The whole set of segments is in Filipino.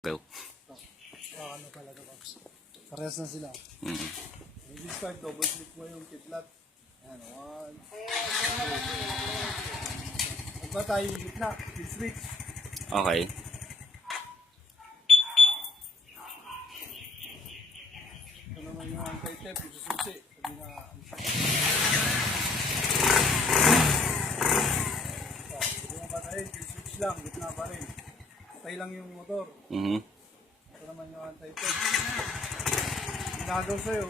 Go. Ano talaga, Pops. Parehas na sila. This time, double click mo yung kidlat. Ayan, one. Huwag ba tayo yung gitna? Kill switch. Okay. Ito naman yung anti-tap, yung sususi. Sabi na, hindi mo patayin, kill switch lang, gitna pa rin. Patay lang yung motor. Ito naman yung anti-tap. Ginagaw sa'yo,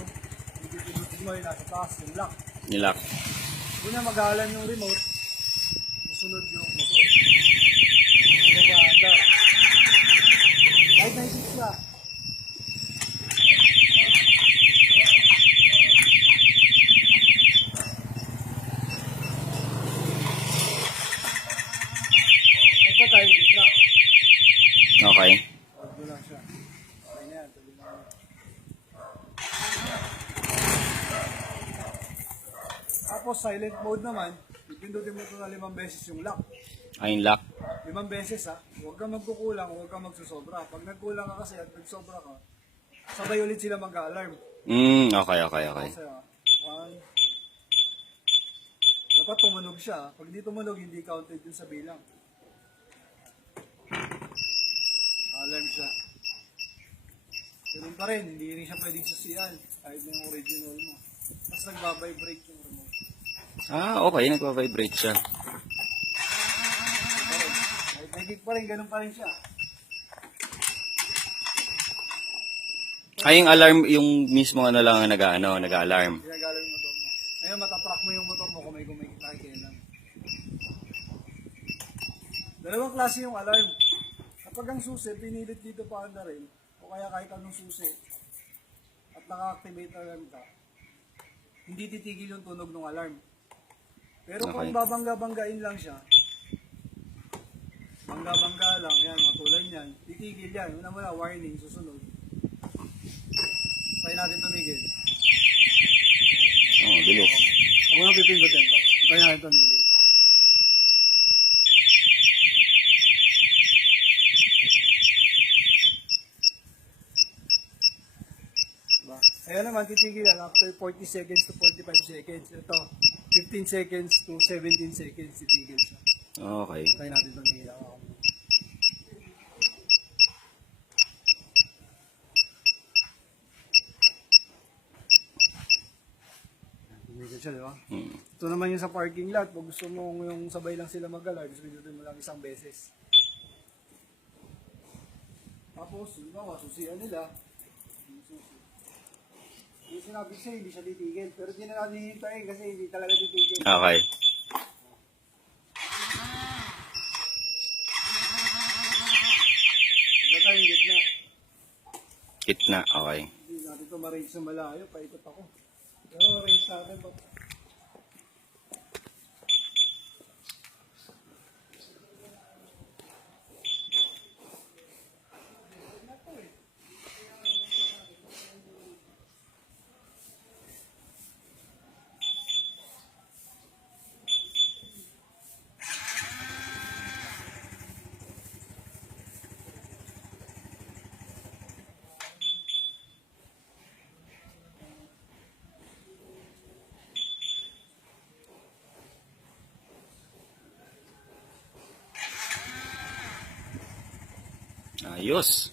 hindi pinutin mo yung nasa taas, yung lock. Nilak. Una mag-aalan yung remote, susunod yung motor. Ito ba, anda. Kahit na isip siya. Ito tayo gitna. Okay. Ito lang siya. Okay na yan, tuloy na yan. Tapos silent mode naman, ipindutin mo ito na 5 beses yung lock. Ayun, lock. 5 beses ha, huwag kang magkukulang, huwag kang magsusobra. Pag nagkulang ka kasi at nagsobra ka, sabay ulit sila mag-alarm. Okay. Kasi one, dapat tumunog siya. Pag di tumunog, hindi counted dun sa bilang. Alarm siya. Ganun pa rin, hindi rin siya pwedeng susian kahit na yung original mo. Tapos nagbabibrate yung remote. Okay. Nagpa-vibrate siya. Kahit nagig pa rin, ganun pa rin siya. Ay, yung alarm, yung mismo na lang nag-alarm. Ginagalaw yung motor mo. Ngayon matatrack mo yung motor mo kung may nakikialam. Dalawang klase yung alarm. Kapag ang susi, pinilit dito pa anda rin, o kaya kahit anong susi, at naka-activate alarm ka, hindi titigil yung tunog ng alarm. Pero kung Okay. babangga-banggain lang siya, bangga-bangga lang, yan, matulad yan, titigil yan. Una mo na, warning, susunod. Try natin tumigil. Bilis. Huwag mo nang pipindutin ba? Try natin tumigil. Diba? Ayan naman, titigil yan after 40 seconds to 45 seconds. Ito, 15 seconds to 17 seconds titigil siya. Okay. Try natin tumigil. Tumigil siya, di ba? Ito naman yung sa parking lot. Pag gusto mo yung sabay lang sila mag-alarm, pindutin mo lang isang beses. Tapos, yun ba, susiyan nila. Yung sinabi ko sa'yo, hindi siya titigil. Pero di na natin hihintayin kasi hindi talaga titigil. Okay. Diba tayong gitna? Gitna. Okay. Hindi natin ito ma-range sa malayo. Paikot ako. Pero range natin ba? Ayos.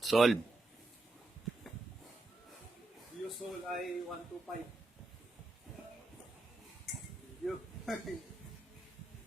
Solve. Usol ay 125. You.